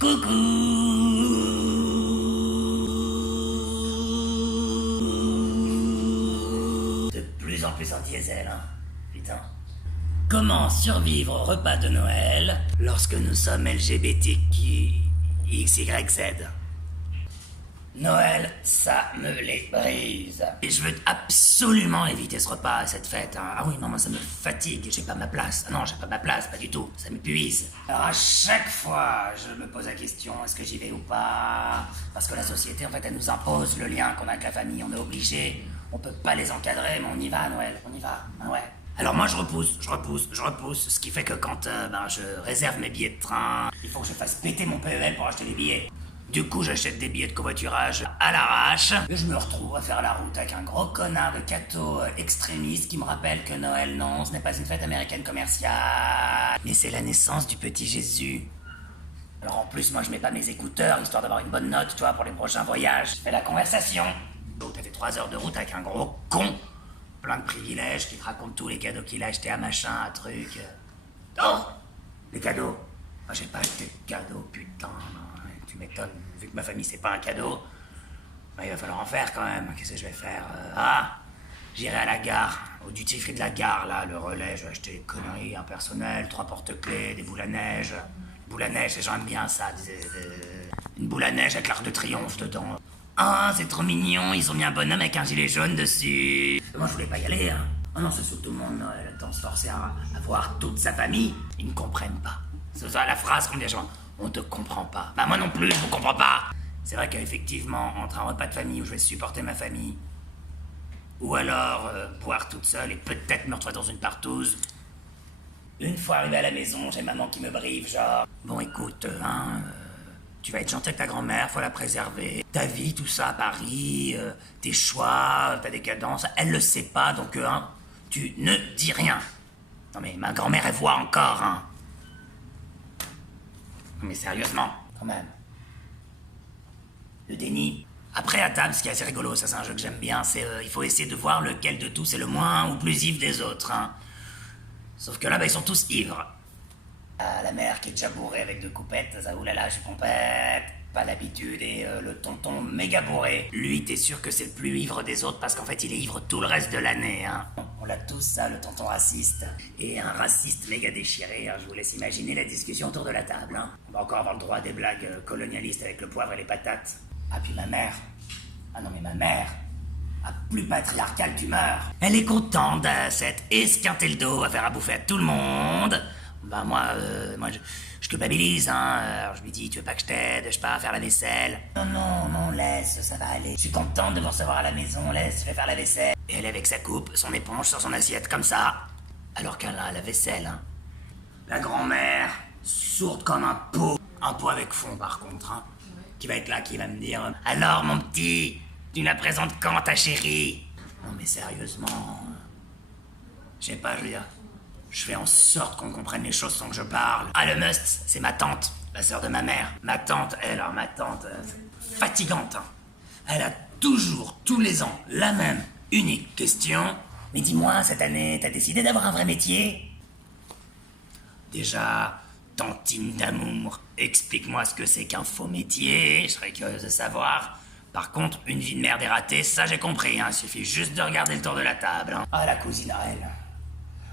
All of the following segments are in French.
Coucou. De plus en plus en diesel, hein. Putain. Comment survivre au repas de Noël lorsque nous sommes LGBTQXYZ? Noël, ça me les brise. Et je veux absolument éviter ce repas et cette fête. Hein. Ah oui, non, moi ça me fatigue, j'ai pas ma place. Ah non, j'ai pas ma place, pas du tout, ça m'épuise. Alors à chaque fois, je me pose la question, est-ce que j'y vais ou pas? Parce que la société, en fait, elle nous impose le lien qu'on a avec la famille, on est obligé. On peut pas les encadrer, mais on y va à Noël, on y va, ah ouais. Alors moi je repousse, ce qui fait que quand je réserve mes billets de train, il faut que je fasse péter mon PEL pour acheter les billets. Du coup, j'achète des billets de covoiturage à l'arrache. Et je me retrouve à faire la route avec un gros connard de catho extrémiste qui me rappelle que Noël, non, ce n'est pas une fête américaine commerciale. Mais c'est la naissance du petit Jésus. Alors en plus, moi je mets pas mes écouteurs, histoire d'avoir une bonne note, tu vois, pour les prochains voyages. Je fais la conversation. Donc t'as fait 3 heures de route avec un gros con. Plein de privilèges, qui te raconte tous les cadeaux qu'il a achetés à machin, à truc. Oh! Les cadeaux. Moi j'ai pas acheté de cadeaux, putain. Tu m'étonnes, vu que ma famille c'est pas un cadeau, il va falloir en faire quand même. Qu'est-ce que je vais faire? J'irai à la gare, au duty free de la gare, là, le relais, je vais acheter des conneries impersonnelles, 3 porte-clés, des boules à neige. Boules à neige, les gens aiment bien ça. Une boule à neige avec l'arc de triomphe dedans. Ah, c'est trop mignon, ils ont mis un bonhomme avec un gilet jaune dessus. Moi je voulais pas y aller, hein. Oh non, c'est sous tout le monde, Noël, attends, se forcer à voir toute sa famille. Ils ne comprennent pas. C'est ça la phrase qu'on dit à chaque fois. On te comprend pas. Bah moi non plus, je vous comprends pas. C'est vrai qu'effectivement, entre un repas de famille où je vais supporter ma famille, ou alors boire toute seule et peut-être me retrouver dans une partouze, une fois arrivé à la maison, j'ai maman qui me brive, genre... Bon écoute, tu vas être gentil avec ta grand-mère, faut la préserver. Ta vie, tout ça, Paris, tes choix, ta décadence, elle le sait pas, donc tu ne dis rien. Non mais ma grand-mère, elle voit encore, hein. Mais sérieusement, quand même. Le déni. Après, à table, ce qui est assez rigolo, ça c'est un jeu que j'aime bien, c'est il faut essayer de voir lequel de tous est le moins ou plus ivre des autres. Hein. Sauf que là, ils sont tous ivres. La mère qui est déjà bourrée avec 2 coupettes, ça oulala, je suis pompette. Pas l'habitude, et le tonton méga bourré. Lui, t'es sûr que c'est le plus ivre des autres parce qu'en fait, il est ivre tout le reste de l'année. Hein. On l'a tous, ça, le tonton raciste. Et un raciste méga déchiré, hein. Je vous laisse imaginer la discussion autour de la table. Hein. On va encore avoir le droit à des blagues colonialistes avec le poivre et les patates. Ah, puis ma mère. Ah non, mais ma mère, à plus patriarcale d'humeur. Elle est contente de s'être esquinté le dos à faire à bouffer à tout le monde. Bah moi je culpabilise, hein. Alors je lui dis, tu veux pas que je t'aide, je sais pas, à faire la vaisselle? Non, laisse, ça va aller. Je suis contente de vous recevoir à la maison, laisse, je vais faire la vaisselle. Et elle avec sa coupe, son éponge sur son assiette comme ça, alors qu'elle a la vaisselle, hein. La grand-mère, sourde comme un pot avec fond par contre, hein. Qui va être là, qui va me dire, alors mon petit, tu la présentes quand ta chérie? Non mais sérieusement, je sais pas, je veux dire... Je fais en sorte qu'on comprenne les choses sans que je parle. Ah, le must, c'est ma tante, la sœur de ma mère. Ma tante, fatigante. Hein. Elle a toujours, tous les ans, la même unique question. Mais dis-moi, cette année, t'as décidé d'avoir un vrai métier? Déjà, tantine d'amour, explique-moi ce que c'est qu'un faux métier. Je serais curieuse de savoir. Par contre, une vie de merde est ratée, ça j'ai compris. Hein. Il suffit juste de regarder le tour de la table. Hein. Ah, la cousine à elle.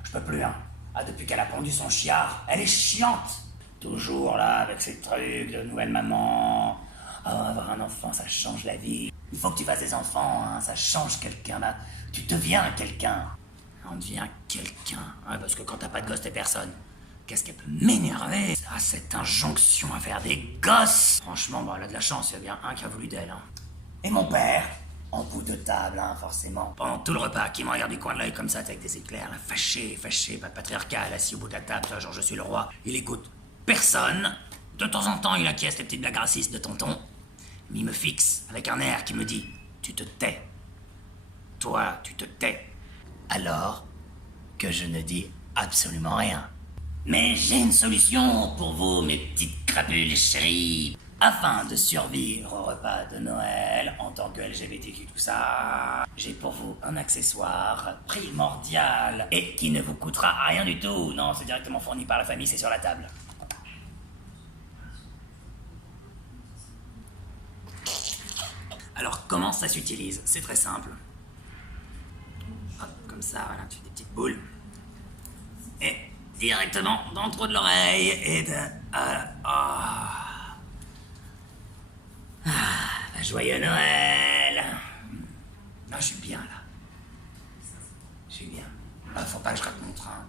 Je peux plus, hein. Ah, depuis qu'elle a pondu son chiard, elle est chiante. Toujours là, avec ses trucs de nouvelle maman. Ah, avoir un enfant, ça change la vie. Il faut que tu fasses des enfants, hein, ça change quelqu'un, là. Tu deviens quelqu'un. On devient quelqu'un. Ouais, parce que quand t'as pas de gosse, t'es personne. Qu'est-ce qu'elle peut m'énerver? Ah, cette injonction à faire des gosses. Franchement, elle a de la chance, il y a bien un qui a voulu d'elle. Hein. Et mon père? En bout de table, hein, forcément. Pendant tout le repas, qui me regarde du coin de l'œil comme ça, avec des éclairs, là, fâché, pas de patriarcal, assis au bout de la table, genre je suis le roi. Il écoute personne. De temps en temps, il acquiesce les petites blagues racistes de tonton. Mais il me fixe avec un air qui me dit, tu te tais. Toi, tu te tais. Alors que je ne dis absolument rien. Mais j'ai une solution pour vous, mes petites crapules chéries. Afin de survivre au repas de Noël, en tant que LGBTQ tout ça, j'ai pour vous un accessoire primordial et qui ne vous coûtera rien du tout. Non, c'est directement fourni par la famille, c'est sur la table. Alors, comment ça s'utilise? C'est très simple. Hop, comme ça, voilà, tu fais des petites boules. Et directement dans le trou de l'oreille et de... joyeux Noël. Là, je suis bien, là. Je suis bien. Là, faut pas que je rate mon train.